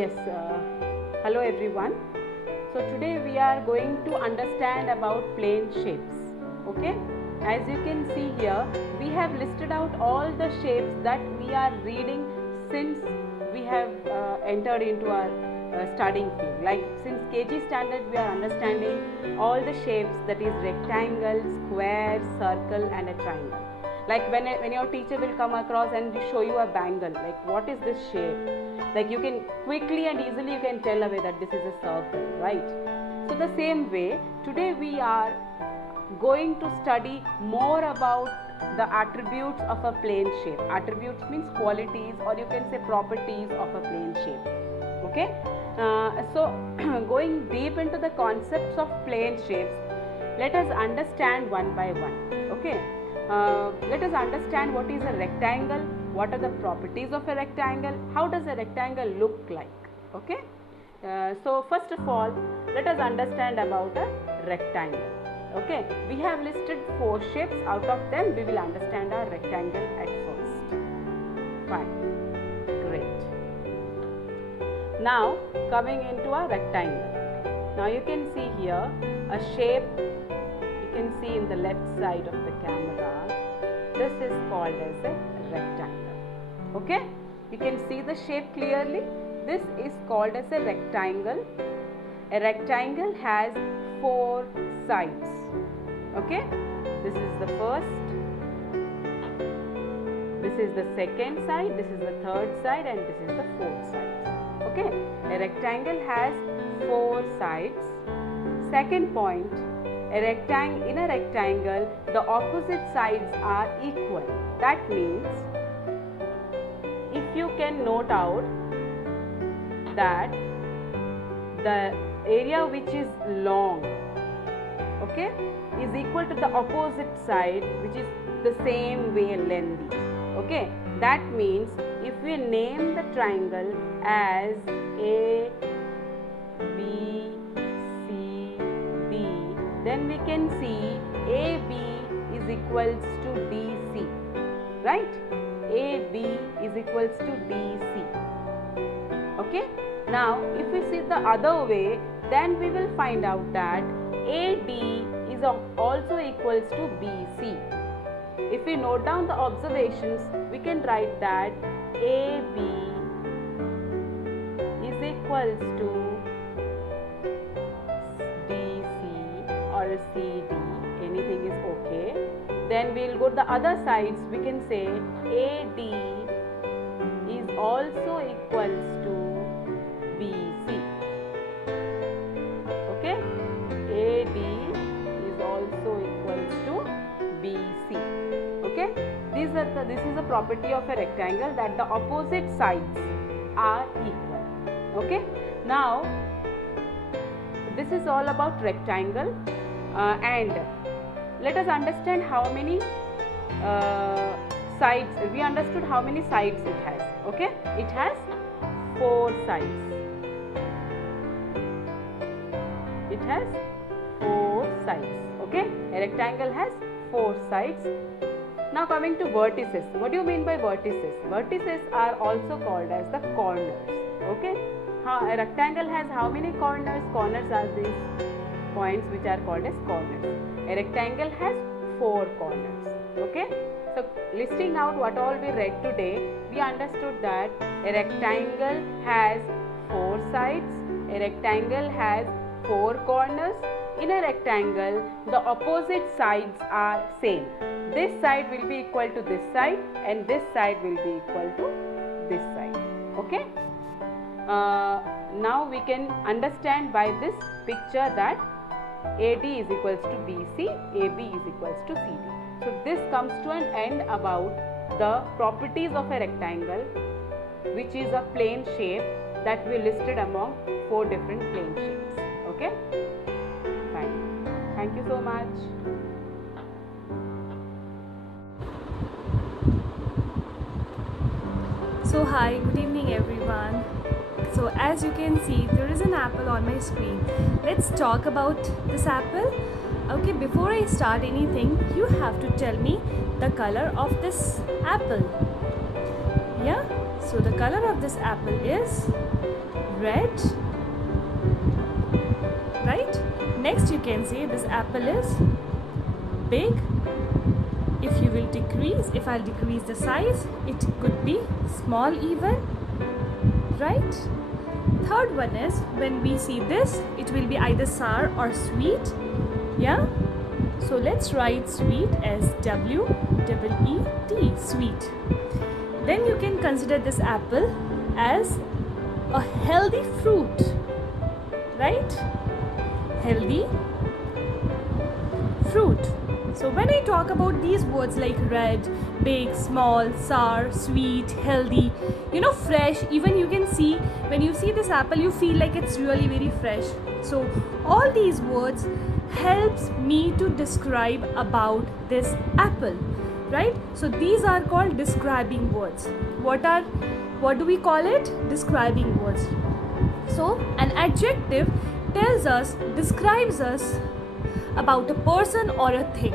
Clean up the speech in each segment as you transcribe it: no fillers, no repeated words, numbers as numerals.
Yes, hello everyone. So today we are going to understand about plane shapes. Okay, as you can see here, we have listed out all the shapes that we are reading since we have entered into our studying field. Like since KG standard, we are understanding all the shapes, that is rectangle, square, circle and a triangle. Like when your teacher will come across and show you a bangle, like what is this shape? Like you can quickly and easily you can tell away that this is a circle, right? So the same way, today we are going to study more about the attributes of a plane shape. Attributes means qualities, or you can say properties of a plane shape. Okay, so going deep into the concepts of plane shapes, let us understand one by one. Okay, let us understand what is a rectangle, what are the properties of a rectangle, how does a rectangle look like. Okay, so first of all, let us understand about a rectangle. Okay, we have listed 4 shapes. Out of them we will understand our rectangle at first. Fine, great. Now coming into a rectangle, now you can see here a shape. You can see in the left side of the camera, this is called as a rectangle. Okay, you can see the shape clearly. This is called as a rectangle. A rectangle has 4 sides. Okay, this is the first, this is the second side, this is the third side and this is the fourth side. Okay, a rectangle has 4 sides. Second point, in a rectangle, the opposite sides are equal. That means, if you can note out that the area which is long, okay, is equal to the opposite side which is the same way lengthy. Okay, that means if we name the triangle as A, B, C, D, then we can see AB is equals to DC, right? AB is equals to DC. Okay, now if we see the other way, then we will find out that AD is also equals to BC. If we note down the observations, we can write that AB is equals to DC or CD, anything is okay. Then we will go to the other sides, we can say AD is also equals to BC. Okay, AD is also equals to BC. Okay, this is a property of a rectangle, that the opposite sides are equal. Okay, now this is all about rectangle, and let us understand how many sides. We understood how many sides it has. Okay, it has 4 sides. It has 4 sides. Okay, a rectangle has 4 sides. Now coming to vertices. What do you mean by vertices? Vertices are also called as the corners. Okay, a rectangle has how many corners? Corners are these points which are called as corners. A rectangle has 4 corners. Okay, so listing out what all we read today, we understood that a rectangle has 4 sides, a rectangle has 4 corners. In a rectangle, the opposite sides are same. This side will be equal to this side and this side will be equal to this side. Okay, now we can understand by this picture that AD is equals to BC, AB is equals to CD. So this comes to an end about the properties of a rectangle, which is a plane shape that we listed among 4 different plane shapes. Okay, fine. Thank you so much. So hi, good evening everyone. So as you can see, there is an apple on my screen. Let's talk about this apple. Okay, before I start anything, you have to tell me the color of this apple. Yeah, so the color of this apple is red, right? Next you can say this apple is big. If you will decrease, if I'll decrease the size, it could be small even, right? Third one is when we see this, it will be either sour or sweet. Yeah, so let's write sweet as W-E-E-T, sweet. Then you can consider this apple as a healthy fruit, right? Healthy fruit. So when I talk about these words like red, big, small, sour, sweet, healthy, fresh, even you can see when you see this apple, you feel like it's really very fresh. So all these words helps me to describe about this apple, right? So these are called describing words. What do we call it? Describing words. So an adjective describes us about a person or a thing.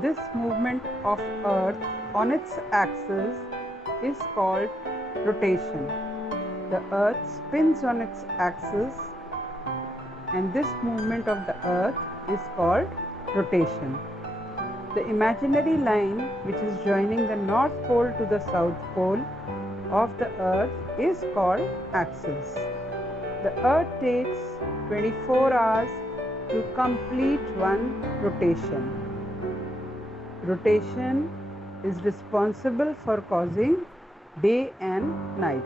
This movement of Earth on its axis is called rotation. The Earth spins on its axis, and this movement of the Earth is called rotation. The imaginary line which is joining the North Pole to the South Pole of the Earth is called axis. The Earth takes 24 hours to complete one rotation. Rotation is responsible for causing day and night.